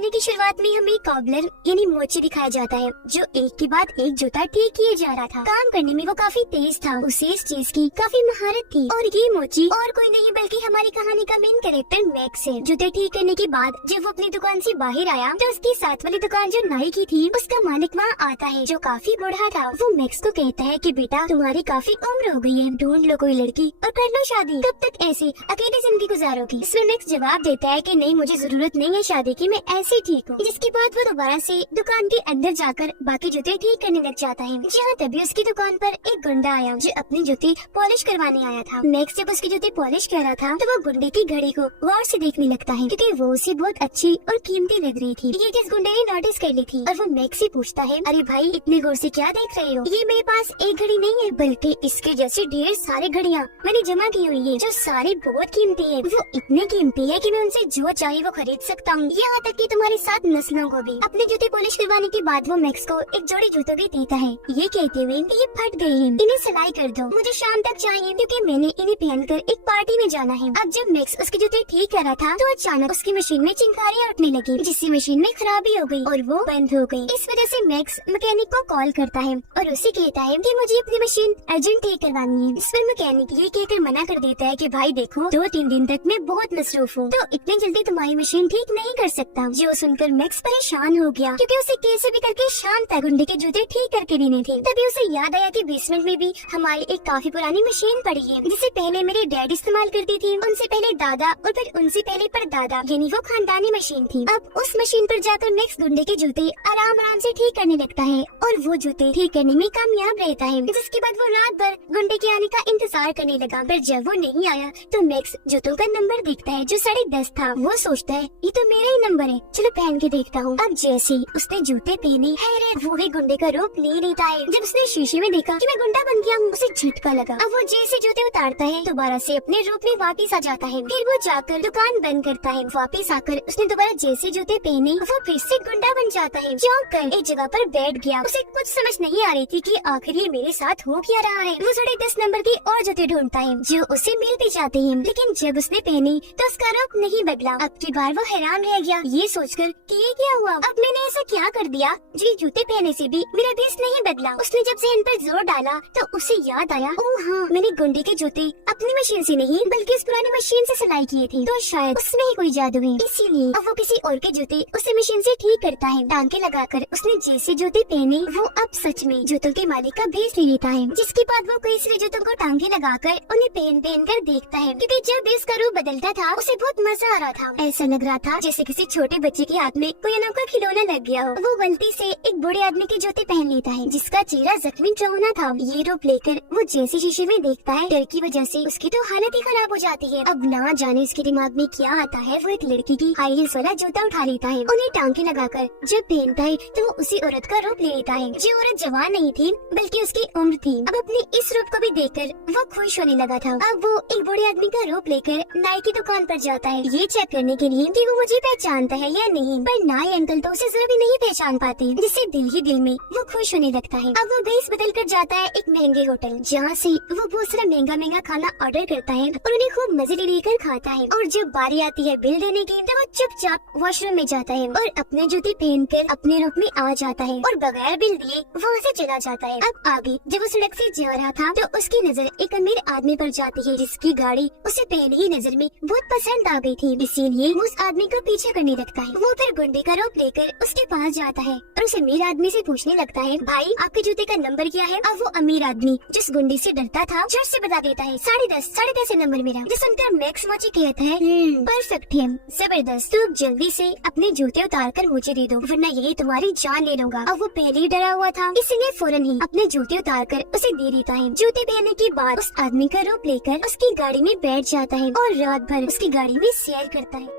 कहानी की शुरुआत में हमें कॉबलर यानी मोची दिखाया जाता है, जो एक के बाद एक जूता ठीक किए जा रहा था। काम करने में वो काफी तेज था, उसे इस चीज की काफी महारत थी। और ये मोची और कोई नहीं बल्कि हमारी कहानी का मेन कैरेक्टर मैक्स है। जूते ठीक करने के बाद जब वो अपनी दुकान से बाहर आया तो उसकी साथ वाली दुकान जो नाई की थी, उसका मालिक वहाँ आता है जो काफी बूढ़ा था। वो मैक्स को कहता है कि बेटा तुम्हारी काफी उम्र हो गई है, ढूंढ लो कोई लड़की और कर लो शादी। कब तक ऐसे अकेले जिंदगी गुजारोगी? इसमें मैक्स जवाब देता है कि नहीं, मुझे जरूरत नहीं है शादी की, मैं ऐसे ही ठीक हूँ। जिसके बाद वो दोबारा से दुकान के अंदर जाकर बाकी जूते ठीक करने लग जाता है। जहाँ तभी उसकी दुकान पर एक गुंडा आया जो अपनी जूती पॉलिश करवाने आया था। मैक्स जब उसकी जूती पॉलिश कर रहा था तो वो गुंडे की घड़ी को गौर से देखने लगता है, क्योंकि वो उसे बहुत अच्छी और कीमती लग रही थी। ये चीज गुंडे ने नोटिस कर ली थी और वो मैक्स से पूछता है, अरे भाई इतने गौर से क्या देख रहे हो? ये मेरे पास एक घड़ी नहीं है, बल्कि इसके जैसे ढेर सारे घड़ियाँ मैंने जमा की हुई है, जो सारी बहुत कीमती है। वो इतनी कीमती है कि मैं उनसे जो चाहे वो खरीद सकता हूँ, यहाँ तक कि तुम्हारे साथ नस्लों को भी। अपने जूते पॉलिश करवाने के बाद वो मैक्स को एक जोड़ी जूतों भी देता है, ये कहते हुए कि ये फट गए हैं, इन्हें सिलाई कर दो, मुझे शाम तक चाहिए क्योंकि मैंने इन्हें पहनकर एक पार्टी में जाना है। अब जब मैक्स उसके जूते ठीक कर रहा था तो अचानक उसकी मशीन में चिंगारियां उठने लगी, जिससे मशीन में खराबी हो गई और वो बंद हो गई। इस वजह से मैक्स मैकेनिक को कॉल करता है और उसे कहता है कि मुझे अपनी मशीन अर्जेंट ठीक करवानी है। इस पर मैकेनिक ये कहकर मना कर देता है कि भाई देखो 2-3 दिन तक मैं बहुत मसरूफ हूँ, तो इतनी जल्दी तुम्हारी मशीन ठीक नहीं कर सकता। जो सुनकर मैक्स परेशान हो गया, क्योंकि उसे कैसे भी करके शाम तक गुंडे के जूते ठीक करके देने थे। तभी उसे याद आया कि बेसमेंट में भी हमारी एक काफी पुरानी मशीन पड़ी है, जिसे पहले मेरे डैड इस्तेमाल करती थी, उनसे पहले दादा और फिर उनसे पहले परदादा, यानी वो खानदानी मशीन थी। अब उस मशीन पर जाकर मैक्स गुंडे के जूते आराम आराम से ठीक करने लगता है और वो जूते ठीक करने में कामयाब रहता है। जिसके बाद वो रात भर गुंडे के आने का इंतजार करने लगा, पर जब वो नहीं आया तो मैक्स जूतों का नंबर देखता है जो 10:30 था। वो सोचता है ये तो मेरा ही नंबर है, चलो पहन के देखता हूँ। अब जैसे ही उसने जूते पहने, हैरत वो ही गुंडे का रूप ले लेता है। जब उसने शीशे में देखा कि मैं गुंडा बन गया हूँ, उसे झटका लगा। अब वो जैसे जूते उतारता है दोबारा से अपने रूप में वापिस आ जाता है। फिर वो जाकर दुकान बंद करता है। वापिस आकर उसने दोबारा जैसे जूते पहने, वो फिर से गुंडा बन जाता है। चौंक कर एक जगह पर बैठ गया। उसे कुछ समझ नहीं आ रही थी कि आखिर ये मेरे साथ हो क्या रहा है। वो 10:30 नंबर के और जूते ढूंढता है जो उसे मिल भी जाते हैं, लेकिन जब उसने पहने तो उसका रूप नहीं बदला। अब की बार वो हैरान रह गया, ये सोचकर कि ये क्या हुआ, अब मैंने ऐसा क्या कर दिया जो ये जूते पहने से भी मेरा बेस नहीं बदला। उसने जब जहन पर जोर डाला तो उसे याद आया, ओह हाँ, मैंने गुंडे के जूते अपनी मशीन से नहीं बल्कि उस पुरानी मशीन से सिलाई किए थे, तो शायद उसमें ही कोई जादू है। इसीलिए अब वो किसी और के जूते उसी मशीन से ठीक करता है। टांके लगाकर उसने जैसे जूते पहने, वो अब सच में जूतों के मालिक का भेस ले लेता है। जिसके बाद वो कई सारे जूतों को टांगे लगाकर उन्हें पहन कर देखता है, क्योंकि जब बेस का रूप बदलता था उसे बहुत मजा आ रहा था। ऐसा लग रहा था जैसे किसी छोटे बच्चे के हाथ में कोई अनोखा खिलौना लग गया हो। वो गलती से एक बूढ़े आदमी के जूते पहन लेता है जिसका चेहरा जख्मी चौना था। ये रूप लेकर वो जैसे शीशे में देखता है, डर की वजह से उसकी तो हालत ही खराब हो जाती है। अब ना जाने उसके दिमाग में क्या आता है, वो एक लड़की की हाई हील्स वाला जूता उठा लेता है, उन्हें टांके लगाकर जब पहनता है तो वो उसी औरत का रूप ले लेता है। जो औरत जवान नहीं थी बल्कि उसकी उम्र थी। अब अपने इस रूप को भी देखकर वो खुश होने लगा था। अब वो एक बूढ़े आदमी का रूप लेकर नाई की दुकान पर जाता है, ये चेक करने के लिए कि वो मुझे पहचानता है या नहीं। पर नाई अंकल तो उसे जरा भी नहीं पहचान पाते, जिससे दिल ही दिल में वो खुश होने लगता है। अब वो बेस बदल कर जाता है एक महंगे होटल, जहाँ से वो बहुत सारा महंगा खाना ऑर्डर करता है और उन्हें खूब मजे लेकर खाता है। और जब बारी आती है बिल देने की तो वो चुपचाप वॉशरूम में जाता है और अपने जूते पहनकर अपने रूप में आ जाता है और बगैर बिल दिए वहाँ से चला जाता है। अब आगे जब वो सड़क से जा रहा था तो उसकी नजर एक अमीर आदमी पर जाती है, जिसकी गाड़ी उसे पहले ही नजर में बहुत पसंद आ गई थी। इसीलिए उस आदमी का पीछे करने लगता है। वो फिर गुंडे का रूप लेकर उसके पास जाता है और उस अमीर आदमी से पूछने लगता है, भाई आपके जूते का नंबर क्या है? अब वो अमीर आदमी जिस गुंडे से डरता था झट से बता देता है, 10:30 है नंबर मेरा। जो सुनकर मैक्स मोची कहता है, परफेक्ट है, जबरदस्त, तो जल्दी से अपने जूते उतार कर मुझे दे दो, वरना यही तुम्हारी जान ले लूंगा। अब वो पहले ही डरा हुआ था, इसीलिए फौरन ही अपने जूते उतार कर उसे दे देता है। जूते पहनने के बाद उस आदमी का रूप लेकर उसकी गाड़ी में बैठ जाता है और रात भर उसकी गाड़ी में सैर करता है।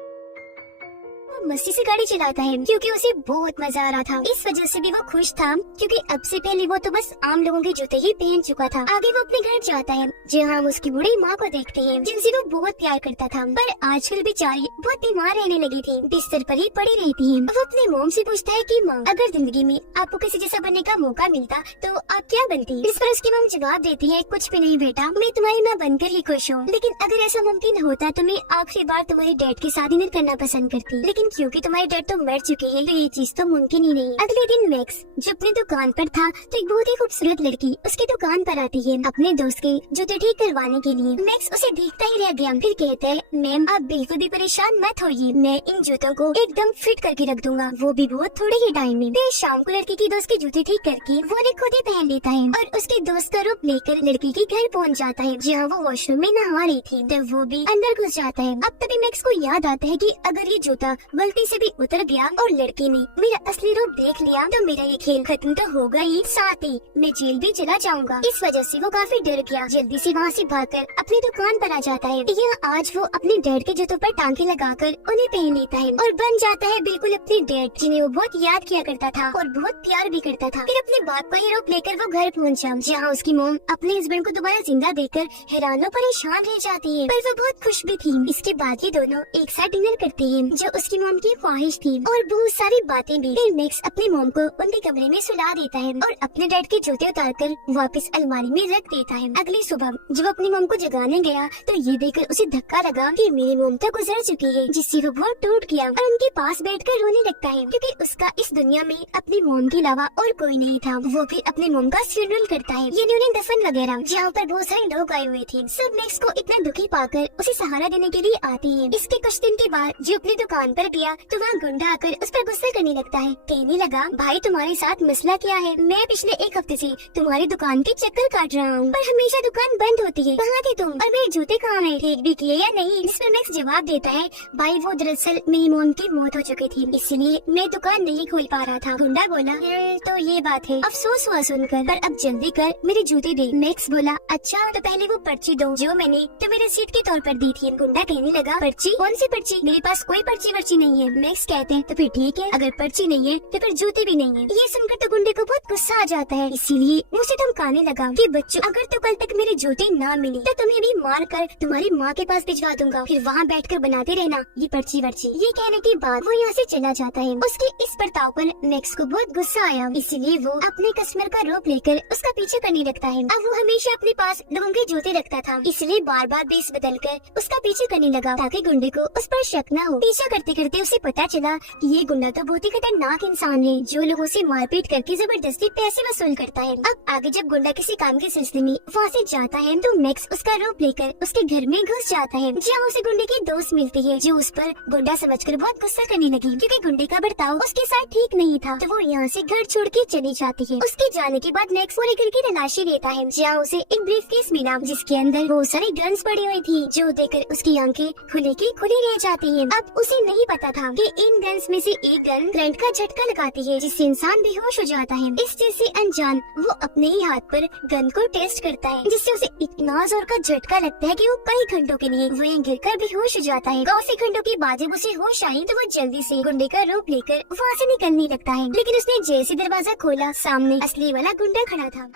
मस्ती से गाड़ी चलाता है क्योंकि उसे बहुत मजा आ रहा था। इस वजह से भी वो खुश था, क्योंकि अब से पहले वो तो बस आम लोगों के जूते ही पहन चुका था। आगे वो अपने घर जाता है जहाँ वो उसकी बूढ़ी माँ को देखते हैं, जिनसे वो बहुत प्यार करता था, पर आजकल बेचारी बहुत बीमार रहने लगी थी, बिस्तर पर ही पड़ी रहती है। वो अपनी मोम से पूछता है कि माँ, अगर जिंदगी में आपको किसी जैसा बनने का मौका मिलता तो आप क्या बनती? इस पर उसकी मोम जवाब देती है, कुछ भी नहीं बेटा, मैं तुम्हारी माँ बनकर ही खुश हूँ, लेकिन अगर ऐसा मुमकिन होता तो मैं आखिरी बार तुम्हारे डैड के साथ डिनर करना पसंद करती। लेकिन क्योंकि तुम्हारे डैड तो मर चुके हैं तो ये चीज तो मुमकिन ही नहीं। अगले दिन मैक्स जो अपनी दुकान पर था तो एक बहुत ही खूबसूरत लड़की उसकी दुकान पर आती है अपने दोस्त के जूते ठीक करवाने के लिए। मैक्स उसे देखता ही रह गया, फिर कहता है मैम आप बिल्कुल भी परेशान मत होइए, मैं इन जूतों को एकदम फिट करके रख दूंगा, वो भी बहुत थोड़े ही टाइम में। फिर शाम को लड़की की दोस्त के जूते ठीक करके वो उन्हें खुद ही पहन लेता है और उसके दोस्त का रूप लेकर लड़की के घर पहुंच जाता है जहाँ वो वॉशरूम में नहा रही थी। तब वो भी अंदर घुस जाता है। अब तभी मैक्स को याद आता है कि अगर ये जूता गलती से भी उतर गया और लड़की ने मेरा असली रूप देख लिया तो मेरा ये खेल खत्म तो होगा ही, साथ ही मैं जेल भी चला जाऊंगा। इस वजह से वो काफी डर गया, जल्दी से वहाँ से भागकर अपनी दुकान पर आ जाता है। यहाँ आज वो अपने डैड के जूतों पर टांके लगाकर उन्हें पहन लेता है और बन जाता है बिल्कुल अपने डैड जिन्हें वो बहुत याद किया करता था और बहुत प्यार भी करता था। फिर अपने बाप का ही रूप लेकर वो घर पहुँचा जहाँ उसकी मॉम अपने हस्बैंड को दोबारा जिंदा देखकर हैरान और परेशान रह जाती है, पर वो बहुत खुश भी थी। इसके बाद ये दोनों एक साथ डिनर करते हैं जो उसकी मॉम की ख्वाहिश थी और बहुत सारी बातें भी। फिर मैक्स अपनी मॉम को उनके कमरे में सुला देता है और अपने डैड के जूते उतारकर वापस अलमारी में रख देता है। अगली सुबह जब अपनी मॉम को जगाने गया तो ये देखकर उसे धक्का लगा कि मेरी मॉम तो गुजर चुकी है, जिससे वो बहुत टूट गया और उनके पास बैठकर रोने लगता है क्योंकि उसका इस दुनिया में अपनी मॉम के अलावा और कोई नहीं था। वो फिर अपनी मॉम का फ्यूनरल करता है, यानी उन्हें दफन वगैरह, जहाँ पर बहुत सारे लोग आए हुए थे। सब मैक्स को इतना दुखी पाकर उसे सहारा देने के लिए आते हैं। इसके कुछ दिन के बाद जो अपनी दुकान पर गया तो वहाँ गुंडा आकर उस पर गुस्सा करने लगता है, कहने लगा भाई तुम्हारे साथ मसला क्या है, मैं पिछले एक हफ्ते से तुम्हारी दुकान के चक्कर काट रहा हूँ पर हमेशा दुकान बंद होती है, कहाँ थे तुम और मेरे जूते कहाँ हैं, ठीक भी किए या नहीं। जिस पर मैक्स जवाब देता है भाई वो दरअसल मेरी मॉम की मौत हो चुकी थी इसलिए मैं दुकान नहीं खोल पा रहा था। गुंडा बोला तो ये बात है, अफसोस हुआ सुनकर, पर अब जल्दी कर मेरे जूते दे। मैक्स बोला अच्छा तो पहले वो पर्ची दो जो मैंने तुम्हें रसीद के तौर पर दी थी। गुंडा कहने लगा पर्ची, कौन सी पर्ची, मेरे पास कोई पर्ची वर्ची नहीं है। मैक्स कहते हैं तो फिर ठीक है, अगर पर्ची नहीं है तो फिर जूते भी नहीं है। ये सुनकर तो गुंडे को बहुत गुस्सा आ जाता है, इसीलिए मुझे धमकाने लगा कि बच्चों अगर तो कल तक मेरे जूते ना मिले तो तुम्हें भी मार कर तुम्हारी माँ के पास भिजवा दूंगा, फिर वहाँ बैठकर बनाते रहना ये पर्ची वर्ची। ये कहने के बाद वो यहाँ से चला जाता है। उसके इस बर्ताव पर मैक्स को बहुत गुस्सा आया, इसीलिए वो अपने कस्टमर का रूप लेकर उसका पीछे करने लगता है। अब वो हमेशा अपने पास लोगों के जूते रखता था, इसलिए बार बार बेस बदल कर उसका पीछे करने लगा ताकि गुंडे को उस पर शक न हो। पीछा करते करते उसे पता चला कि ये गुंडा तो बहुत ही खतरनाक इंसान है जो लोगों से मारपीट करके जबरदस्ती पैसे वसूल करता है। अब आगे जब गुंडा किसी काम के सिलसिले में वहाँ से जाता है तो मैक्स उसका रूप लेकर उसके घर में घुस जाता है जहाँ उसे गुंडे की दोस्त मिलती है जो उस पर गुंडा समझकर बहुत गुस्सा करने लगी क्योंकि गुंडे का बर्ताव उसके साथ ठीक नहीं था, तो वो यहाँ से घर छोड़ के चली जाती है। उसके जाने के बाद मैक्स पूरे घर की तलाशी लेता है जहाँ उसे एक ब्रीफकेस मिला जिसके अंदर बहुत सारी गन्स पड़ी हुई थी, जो देखकर उसकी आंखें खुली की खुली रह जाती हैं। अब उसे नहीं पता था कि इन गन्स में से एक गन करंट का झटका लगाती है जिससे इंसान बेहोश हो जाता है। इस चीज से अनजान वो अपने ही हाथ पर गन को टेस्ट करता है जिससे उसे इतना जोर का झटका लगता है कि वो कई घंटों के लिए वहीं गिरकर बेहोश हो जाता है। काफी घंटों के बाद जब उसे होश आई तो वो जल्दी से गुंडे का रूप लेकर वहाँ से निकलने लगता है, लेकिन उसने जैसे दरवाजा खोला सामने असली वाला गुंडा खड़ा था।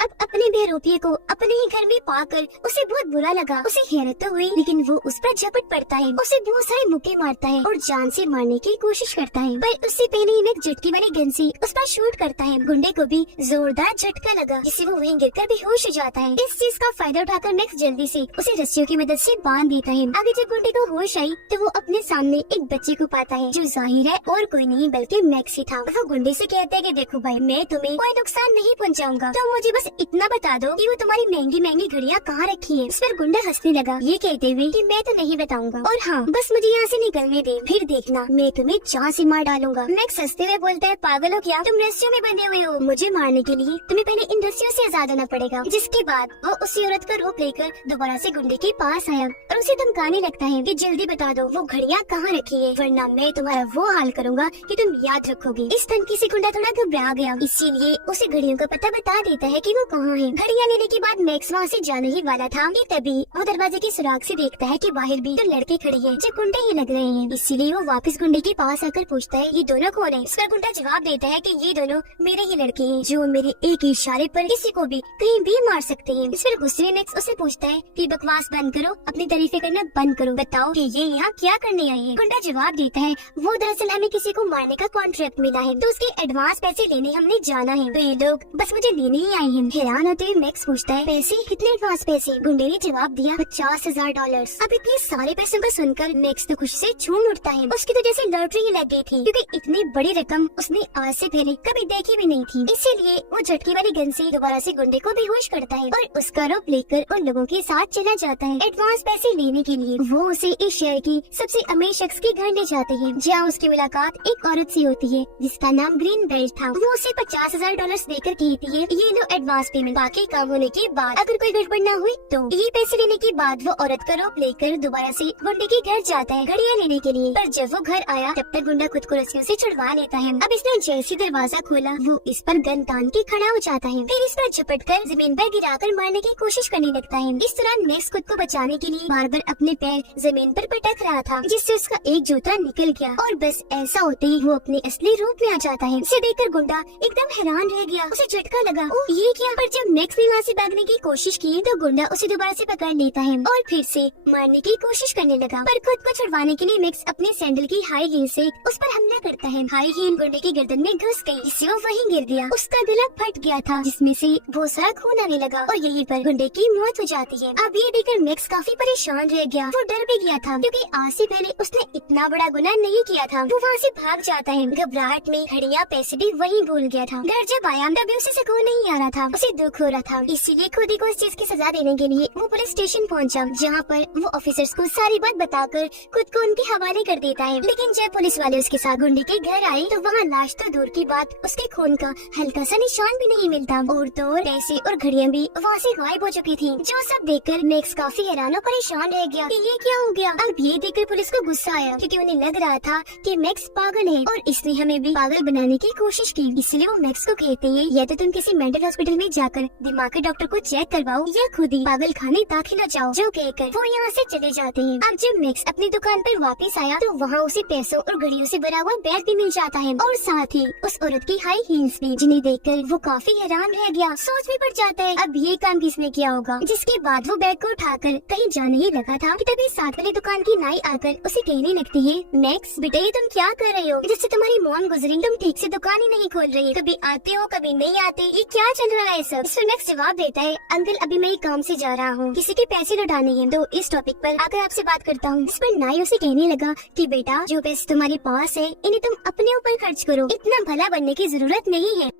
अब अपने बेरोपिये को अपने ही घर में पाकर उसे बहुत बुरा लगा। उसे हैरत तो हुई लेकिन वो उस पर झपट पड़ता है, उसे बहुत सारे मुक्के मारता है और जान से मारने की कोशिश करता है, पर उससे पहले ही एक झटके वाली गन से उस पर शूट करता है। गुंडे को भी जोरदार झटका लगा जिससे वो वहीं गिरकर बेहोश हो जाता है। इस चीज का फायदा उठाकर मैक्स जल्दी से उसे रस्सियों की मदद से बांध देता है। आगे जब गुंडे को होश आई तो वो अपने सामने एक बच्चे को पाता है जो जाहिर है और कोई नहीं बल्कि मैक्स ही था। वो गुंडे से कहता है कि देखो भाई मैं तुम्हें कोई नुकसान नहीं पहुँचाऊंगा, तो मुझे बस इतना बता दो कि वो तुम्हारी महंगी महंगी घड़ियाँ कहाँ रखी है। इस पर गुंडा हंसने लगा ये कहते हुए कि मैं तो नहीं बताऊंगा और हाँ बस मुझे यहाँ से निकलने दे, फिर देखना मैं तुम्हें जान से मार डालूंगा। मैक्स हंसते हुए बोलता है पागल हो क्या, तुम रस्सियों में बंधे हुए हो, मुझे मारने के लिए तुम्हें पहले इन रस्सियों से आजाद होना पड़ेगा। जिसके बाद वो उसी औरत का रूप लेकर दोबारा से गुंडे के पास आया और उसे धमकाने लगता है कि जल्दी बता दो वो घड़ियाँ कहाँ रखी है वरना मैं तुम्हारा वो हाल करूँगा कि तुम याद रखोगे। इस धमकी से गुंडा थोड़ा घबरा गया, इसीलिए उसे घड़ियों का पता बता देता है कि वो कहाँ है। घड़ियाँ लेने के बाद मैक्स वहाँ से जाने ही वाला था कि तभी वो दरवाजे की सुराग से देखता है कि बाहर भी तो लड़के खड़े हैं जो गुंडे ही लग रहे हैं, इसीलिए वो वापस गुंडे के पास आकर पूछता है ये दोनों कौन है। इस पर गुंडा जवाब देता है कि ये दोनों मेरे ही लड़के हैं जो मेरे एक ही इशारे पर किसी को भी कहीं भी मार सकते हैं। इस पर गुस्से में मैक्स उसे पूछता है कि बकवास बंद करो, अपनी तारीफें करना बंद करो, बताओ कि ये यहाँ क्या करने आए हैं। गुंडा जवाब देता है वो दरअसल हमें किसी को मारने का कॉन्ट्रैक्ट मिला है तो उसके एडवांस पैसे लेने हमने जाना है, तो ये लोग बस मुझे लेने ही आए हैं। हैरान होते हुए मैक्स पूछता है, पैसे? कितने एडवांस पैसे? गुंडे ने जवाब दिया, $50,000। अब इतने सारे पैसों को सुनकर मैक्स तो खुशी से झूम उठता है। उसकी तो जैसे लॉटरी ही लग गई थी, क्योंकि इतनी बड़ी रकम उसने आज से पहले कभी देखी भी नहीं थी। इसीलिए वो झटके वाली गन से दोबारा से गुंडे को बेहोश करता है और उसका रोप लेकर उन लोगों के साथ चला जाता है एडवांस पैसे लेने के लिए। वो उसे इस शहर की सबसे अमीर शख्स के घर ले जाते हैं, जहाँ उसकी मुलाकात एक औरत से होती है जिसका नाम ग्रीन बेल्ट था। वो उसे $50,000 देकर कहती है, ये लो एडवांस पेमेंट, बाकी काम होने के बाद अगर कोई गड़बड़ न हुई तो। ये पैसे लेने के बाद वो औरत का रोप लेकर दोबारा से गुंडे के घर जाता है घड़ियां लेने के लिए। पर जब वो घर आया तब तक गुंडा खुद को रस्सियों से छुड़वा लेता है। अब इसने जैसे दरवाजा खोला वो इस पर गन तान के खड़ा हो जाता है, फिर इस पर झपट कर जमीन पर गिराकर मारने की कोशिश करने लगता है। इस दौरान मैक्स खुद को बचाने के लिए बार बार अपने पैर जमीन पर पटक रहा था, जिससे उसका एक जूता निकल गया और बस ऐसा होते ही वो अपने असली रूप में आ जाता है। इसे देखकर गुंडा एकदम हैरान रह गया, उसे झटका लगा, ओह ये क्या। पर जब मैक्स ने वहाँ से भागने की कोशिश की तो गुंडा उसे दोबारा से पकड़ लेता है और फिर से मारने की कोशिश करने लगा। पर खुद को छुड़वाने के लिए मैक्स अपने सैंडल की हाई हील से उस पर हमला करता है। हाई हील गुंडे की गर्दन में घुस गई, जिससे वो वहीं गिर गया। उसका गला फट गया था, जिसमें से बहुत सारा खून आने लगा और यहीं पर गुंडे की मौत हो जाती है। अब ये देखकर मैक्स काफी परेशान रह गया। वो डर भी गया था, क्योंकि आज से पहले उसने इतना बड़ा गुनाह नहीं किया था। वो वहाँ से भाग जाता है, घबराहट में घड़ियां पैसे भी वहीं भूल गया था। घर जब आया तभी उसे सुकून नहीं आ रहा था, उसे दुख हो रहा था। इसीलिए खुद ही को इस चीज की सजा देने के लिए वो पुलिस स्टेशन पहुंचा, जहाँ पर वो ऑफिसर्स को सारी बात बताकर खुद को उनके हवाले कर देता है। लेकिन जब पुलिस वाले उसके साथ गुंडे के घर आए तो वहाँ लाश तो दूर की बात, उसके खून का हल्का सा निशान भी नहीं मिलता और तो पैसे और घड़ियां भी वहाँ से गायब हो चुकी थी। जो सब देखकर मैक्स काफी हैरान और परेशान रह गया कि ये क्या हो गया। अब ये देखकर पुलिस को गुस्सा आया, क्योंकि उन्हें लग रहा था कि मैक्स पागल है और इसने हमें भी पागल बनाने की कोशिश की। इसलिए वो मैक्स को कहते हैं, या तो तुम किसी मेंटल हॉस्पिटल में जाकर दिमाग के डॉक्टर को चेक करवाओ या खुद ही पागल खाने दाखिल हो जाओ। जो कहकर वो यहाँ से चले जाते हैं। अब जब मैक्स अपनी दुकान पर वापस आया तो वहाँ उसे पैसों और घड़ियों से भरा हुआ बैग भी मिल जाता है और साथ ही उस औरत की हाई हील्स भी, जिन्हें देखकर वो काफी हैरान रह गया। सोच भी पड़ जाता है अब ये काम किसने किया होगा। जिसके बाद वो बैग को उठाकर कहीं जाने ही लगा था कि तभी साथ वाली दुकान की नाई आकर उसे कहने लगती है, मैक्स बेटे ये तुम क्या कर रहे हो, जिससे तुम्हारी मॉम गुजरी, तुम ठीक से दुकान ही नहीं खोल रही, कभी आते हो कभी नहीं आते, ये क्या चल रहा है सब। इसमें मैक्स जवाब देता है, अंकल अभी मैं काम से जा रहा हूँ, किसी के पैसे लौटाने हैं, तो इस टॉपिक पर आकर आपसे बात करता हूँ। इस पर नाई उसे कहने लगा कि बेटा जो पैसे तुम्हारे पास है इन्हें तुम अपने ऊपर खर्च करो, इतना भला बनने की जरूरत नहीं है।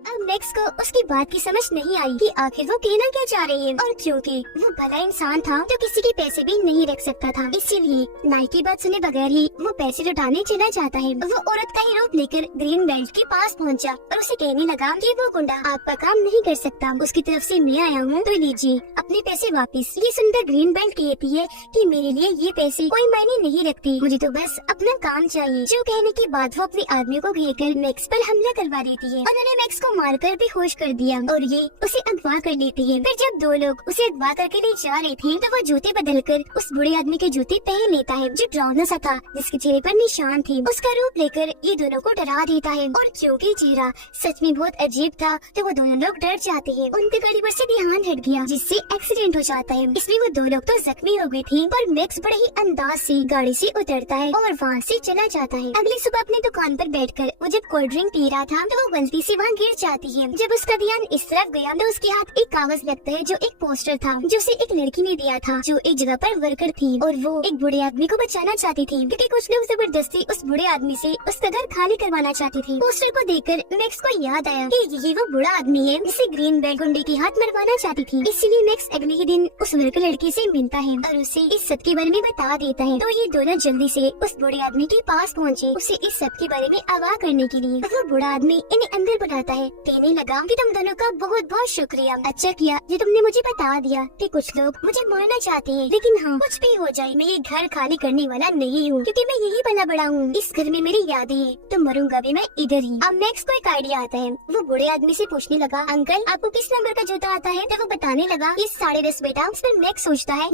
अब मैक्स को उसकी बात की समझ नहीं आई कि आखिर वो कहना क्या चाह रही है, और क्योंकि वो भला इंसान था तो किसी के पैसे भी नहीं रख सकता था, इसीलिए नाई की बात सुने बगैर ही वो पैसे लौटाने चला जाता है। वो औरत का ही रूप लेकर ग्रीन बेल्ट के पास पहुंचा और उसे कहने लगा कि वो गुंडा आपका काम नहीं कर सकता, उसकी तरफ से मैं आया हूँ, तो लीजिए अपने पैसे वापस। ये सुनकर ग्रीन बेल्ट कहती है कि मेरे लिए ये पैसे कोई मायने नहीं रखती, मुझे तो बस अपना काम चाहिए। जो कहने के बाद वो अपने आदमी को घेरकर मैक्स पर हमला करवा देती है। उन्होंने मैक्स को मारकर बेहोश कर दिया और ये उसे अगवा कर लेती है। फिर जब दो लोग उसे अगवा करके ले जा रहे थे तो वो जूते बदलकर उस बूढ़े आदमी के जूते पहन लेता है, जो डरावना सा था, जिसके चेहरे पर निशान थे। उसका रूप लेकर ये दोनों को डरा देता है और क्योंकि चेहरा सच में बहुत अजीब था तो वो दोनों लोग डर जाते हैं। उनके गाड़ी पर से ध्यान हट गया, जिससे एक्सीडेंट हो जाता है। इसमें वो दो लोग तो जख्मी हो गए थे, पर मैक्स बड़े ही अंदाज से गाड़ी से उतरता है और वहाँ से चला जाता है। अगली सुबह अपनी दुकान पर बैठकर वो जब कोल्ड ड्रिंक पी रहा था तो वो गलती से वहाँ गिर जाती है। जब उसका ध्यान इस तरफ गया तो उसके हाथ एक कागज लगता है, जो एक पोस्टर था, जो उसे एक लड़की ने दिया था, जो एक जगह पर वर्कर थी और वो एक बूढ़े आदमी को बचाना चाहती थी, क्योंकि कुछ लोग जबरदस्ती उस बूढ़े आदमी से उसका घर खाली करवाना चाहती थी। पोस्टर को देखकर मैक्स को याद आया कि ये वो बूढ़ा आदमी है जिसे ग्रीन बेल्ट गुंडे के हाथ मरवाना चाहती थी। इसीलिए मैक्स अगले ही दिन उस वर्कर लड़की से मिलता है और उसे इस सब के बारे में बता देता है। तो ये दोनों जल्दी से उस बूढ़े आदमी के पास पहुँचे, उसे इस सब के बारे में आगाह करने के लिए। वो बूढ़ा आदमी इन्हें अंदर बुलाता है, कहने लगा कि तुम दोनों का बहुत बहुत शुक्रिया, अच्छा किया जो तुमने मुझे बता दिया कि कुछ लोग मुझे मारना चाहते हैं, लेकिन हाँ कुछ भी हो जाए मैं ये घर खाली करने वाला नहीं हूँ, क्योंकि मैं यही पला बड़ा हूँ। इस घर में मेरी यादें हैं, तो मरूंगा भी मैं इधर ही। अब मैक्स को एक आइडिया आता है। वो बूढ़े आदमी से पूछने लगा, अंकल आपको किस नंबर का जूता आता है? तो वो बताने लगा इस 10.5 बेटा। उस पर मैक्स सोचता है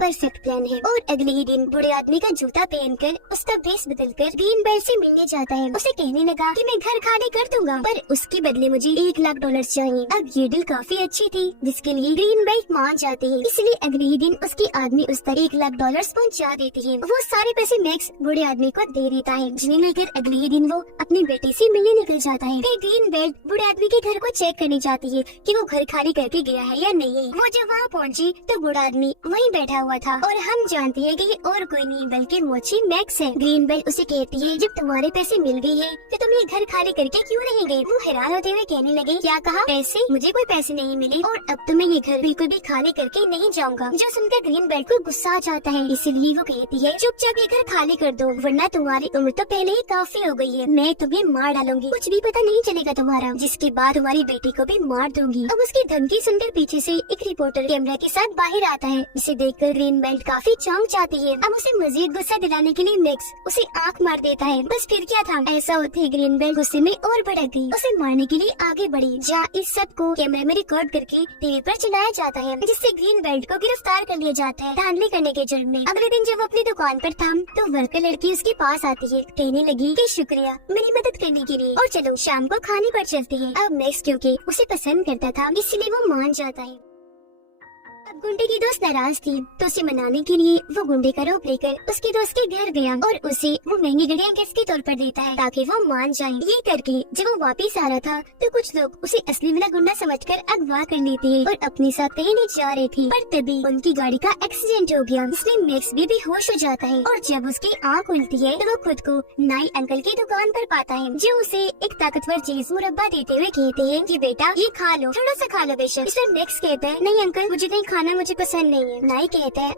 परफेक्ट प्लान है, और अगले ही दिन बूढ़े आदमी का जूता पहनकर उसका भेष बदलकर ग्रीन बेल्ट से मिलने जाता है। उसे कहने लगा कि मैं घर खाली कर दूंगा, पर उसकी बदले मुझे $1,00,000 चाहिए। अब ये डील काफी अच्छी थी, जिसके लिए ग्रीन बेल्ट मान जाती है। इसलिए अगले ही दिन उसकी आदमी उस तक $1,00,000 पहुंचा देती है। वो सारे पैसे मैक्स बूढ़े आदमी को दे देता है, जिन्हें लेकर अगले ही दिन वो अपने बेटे से मिलने निकल जाता है। फिर ग्रीन बेल्ट बूढ़े आदमी के घर को चेक करने जाती है कि वो घर खाली करके गया है या नहीं। वो जब वहाँ पहुँची तो बूढ़ा आदमी वहीं बैठा हुआ था और हम जानते हैं कि ये और कोई नहीं बल्कि मोची मैक्स है। ग्रीन बेल्ट उसे कहती है, जब तुम्हारे पैसे मिल गए हैं तो तुम ये घर खाली करके क्यों नहीं गए? वो हैरान होते हुए कहने लगे, क्या कहा? पैसे? मुझे कोई पैसे नहीं मिले और अब तो मैं ये घर बिल्कुल भी खाली करके नहीं जाऊंगा। जो सुनकर ग्रीन बेल्ट को गुस्सा आ जाता है, इसीलिए वो कहती है, चुपचाप ये घर खाली कर दो, वरना तुम्हारी उम्र तो पहले ही काफी हो गई है। मैं तुम्हें मार डालूंगी, कुछ भी पता नहीं चलेगा तुम्हारा, जिसके बाद तुम्हारी बेटी को भी मार दूंगी। अब उसकी धमकी सुनकर पीछे से एक रिपोर्टर कैमरा के साथ बाहर आता है, जिसे देखकर ग्रीन बेल्ट काफी चौंक जाती है। अब उसे मजीद गुस्सा दिलाने के लिए मैक्स उसे आंख मार देता है। बस फिर क्या था, ऐसा होते ही ग्रीन बेल्ट गुस्से में और भड़क गई, उसे मारने के लिए आगे बढ़ी। जहाँ इस सब को कैमरे में रिकॉर्ड करके टीवी पर चलाया जाता है, जिससे ग्रीन बेल्ट को गिरफ्तार कर लिया जाता है धांधली करने के जुर्म में। अगले दिन जब वो अपनी दुकान पर था तो वर्कर लड़की उसके पास आती है, कहने लगी कि शुक्रिया मेरी मदद करने के लिए, और चलो शाम को खाने पर चलते हैं। अब मैक्स क्योंकि उसे पसंद करता था, इसलिए वो मान जाता है। अब गुंडे की दोस्त नाराज थी तो उसे मनाने के लिए वो गुंडे का रूप लेकर उसके दोस्त के घर गया और उसे वो महंगी घड़ियां गिफ्ट के तौर पर देता है ताकि वो मान जाए। ये करके जब वो वापस आ रहा था तो कुछ लोग उसे असली वाला गुंडा समझकर अगवा कर लेते हैं और अपने साथ कहीं नहीं जा रहे थे। पर तभी उनकी गाड़ी का एक्सीडेंट हो गया, इसमें मैक्स भी बेहोश हो जाता है और जब उसकी आँख खुलती है तो वो खुद को नाई अंकल की दुकान पर पाता है, जो उसे एक ताकतवर चीज मुरब्बा देते हुए कहते हैं कि बेटा ये खा लो, थोड़ा सा खा लो बेशक। इस पर मैक्स कहता है, नहीं अंकल मुझे नहीं खाना, मुझे पसंद नहीं है। नाई कहता है,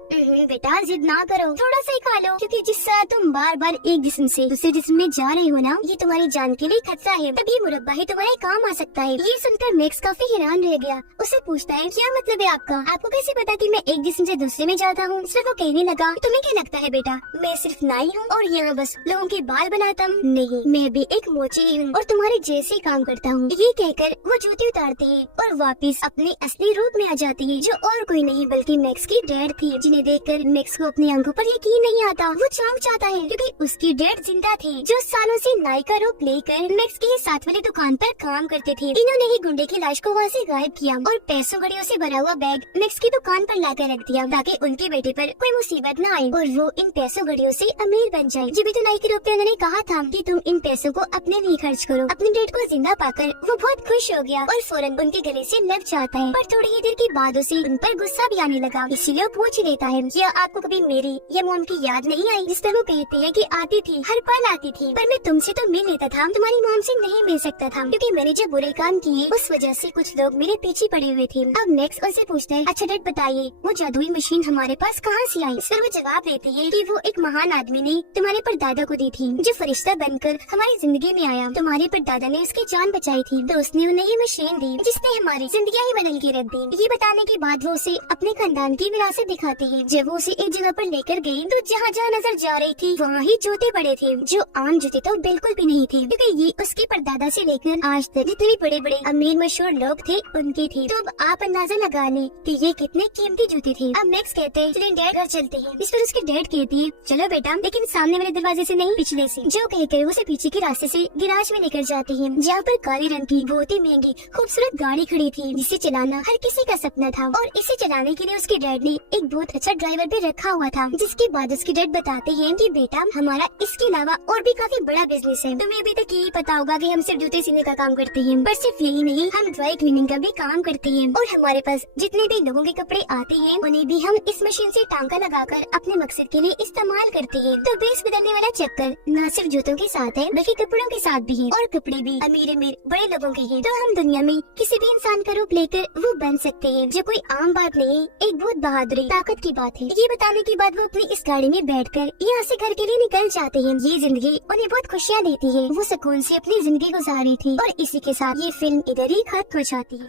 बेटा जिद ना करो, थोड़ा सा ही खा लो, क्योंकि जिस साथ तुम बार बार एक जिस्म से दूसरे जिस्म में जा रहे हो ना, ये तुम्हारी जान के लिए खतरा है, तब ये मुरब्बा ही तुम्हारे काम आ सकता है। ये सुनकर मैक्स काफी हैरान रह गया, उसे पूछता है, क्या मतलब है आपका? आपको कैसे पता कि मैं एक जिस्म से दूसरे में जाता हूँ? सिर्फ वो कहने लगा, तुम्हें क्या लगता है बेटा मैं सिर्फ नाई हूँ और यहाँ बस लोगों के बाल बनाता हूँ? नहीं, मैं भी एक मोची ही हूँ और तुम्हारे जैसे काम करता हूँ। ये कहकर वो जूती उतारते हैं और वापिस अपने असली रूप में आ जाती है, जो और कोई नहीं बल्कि मैक्स की डैड थी, जिन्हें देखकर मैक्स को अपनी आंखों पर यकीन नहीं आता। वो चौंक जाता है क्योंकि उसकी डैड जिंदा थे, जो सालों से नाई का रूप लेकर मैक्स के साथ वाली दुकान पर काम करते थे। इन्होंने ही गुंडे की लाश को वहाँ से गायब किया और पैसों घड़ियों से भरा हुआ बैग मैक्स की दुकान पर लाकर रख दिया ताकि उनके बेटे पर कोई मुसीबत न आए और वो इन पैसों घड़ियों से अमीर बन जाए। जब भी तो नाई के रूप में उन्होंने कहा था कि तुम इन पैसों को अपने लिए खर्च करो। अपने डैड को जिंदा पाकर वो बहुत खुश हो गया और फौरन उनके गले से लग जाता है, पर थोड़ी ही देर के बाद उसे उन पर गुस्सा भी आने लगा, इसीलिए पूछ लेता है, क्या आपको कभी मेरी या मॉम की याद नहीं आई? जिस पर वो कहते हैं कि आती थी, हर पल आती थी, पर मैं तुमसे तो मिल लेता था, तुम्हारी मॉम से नहीं मिल सकता था क्योंकि मैंने जो बुरे काम किए उस वजह से कुछ लोग मेरे पीछे पड़े हुए थे। अब मैक्स उनसे पूछता है, अच्छा डैड बताइए वो जादुई मशीन हमारे पास कहाँ से आई? इस पर वो जवाब देते हैं कि वो एक महान आदमी ने तुम्हारे परदादा को दी थी, जो फरिश्ता बनकर हमारी जिंदगी में आया। तुम्हारे परदादा ने उसकी जान बचाई थी तो उसने उन्हें ये मशीन दी, जिसने हमारी जिंदगी ही बदल के रख दी। ये बताने के बाद वो उसे अपने खानदान की विरासत दिखाती है। जब वो उसे एक जगह पर लेकर गई तो जहाँ जहाँ नजर जा रही थी वहाँ ही जूते पड़े थे, जो आम जूते तो बिल्कुल भी नहीं थे, क्योंकि ये उसके परदादा से लेकर आज तक जितने बड़े बड़े अमीर मशहूर लोग थे उनके थे। तो अब आप अंदाजा लगा लें कि ये कितने कीमती जूते थे। अब मैक्स कहते हैं, चलिए डैड घर चलते हैं। इस पर उसके डैड कहती है, चलो बेटा, लेकिन सामने वाले दरवाजे से नहीं, पिछले से। जो कहकर उसे पीछे के रास्ते से गिराज में लेकर जाते हैं, जहाँ पर काले रंग की बहुत ही महंगी खूबसूरत गाड़ी खड़ी थी, जिसे चलाना हर किसी का सपना था और इसे चलाने के लिए उसके डैड ने एक बहुत अच्छा ड्राइवर भी रखा हुआ था। जिसके बाद उसके डैड बताते हैं कि बेटा हमारा इसके अलावा और भी काफी बड़ा बिजनेस है। तुम्हें अभी तक यही पता होगा कि हम सिर्फ जूते सीने का काम करते हैं, पर सिर्फ यही नहीं, हम ड्राई क्लीनिंग का भी काम करते हैं और हमारे पास जितने भी लोगों के कपड़े आते हैं उन्हें भी हम इस मशीन से टांका लगाकर अपने मकसद के लिए इस्तेमाल करते हैं। तो बेस बदलने वाला चक्कर न सिर्फ जूतों के साथ है बल्कि कपड़ों के साथ भी है, और कपड़े भी अमीर अमीर बड़े लोगों के हैं। तो हम दुनिया में किसी भी इंसान का रूप लेकर वो बन सकते हैं, जो कोई आम बात नहीं, एक बहुत बहादुरी ताकत की बात है। ये बताने के बाद वो अपनी इस गाड़ी में बैठकर यहाँ से घर के लिए निकल जाते हैं। ये जिंदगी उन्हें बहुत खुशियाँ देती है, वो सुकून से अपनी जिंदगी गुजार रही थी और इसी के साथ ये फिल्म इधर ही खत्म हो जाती है।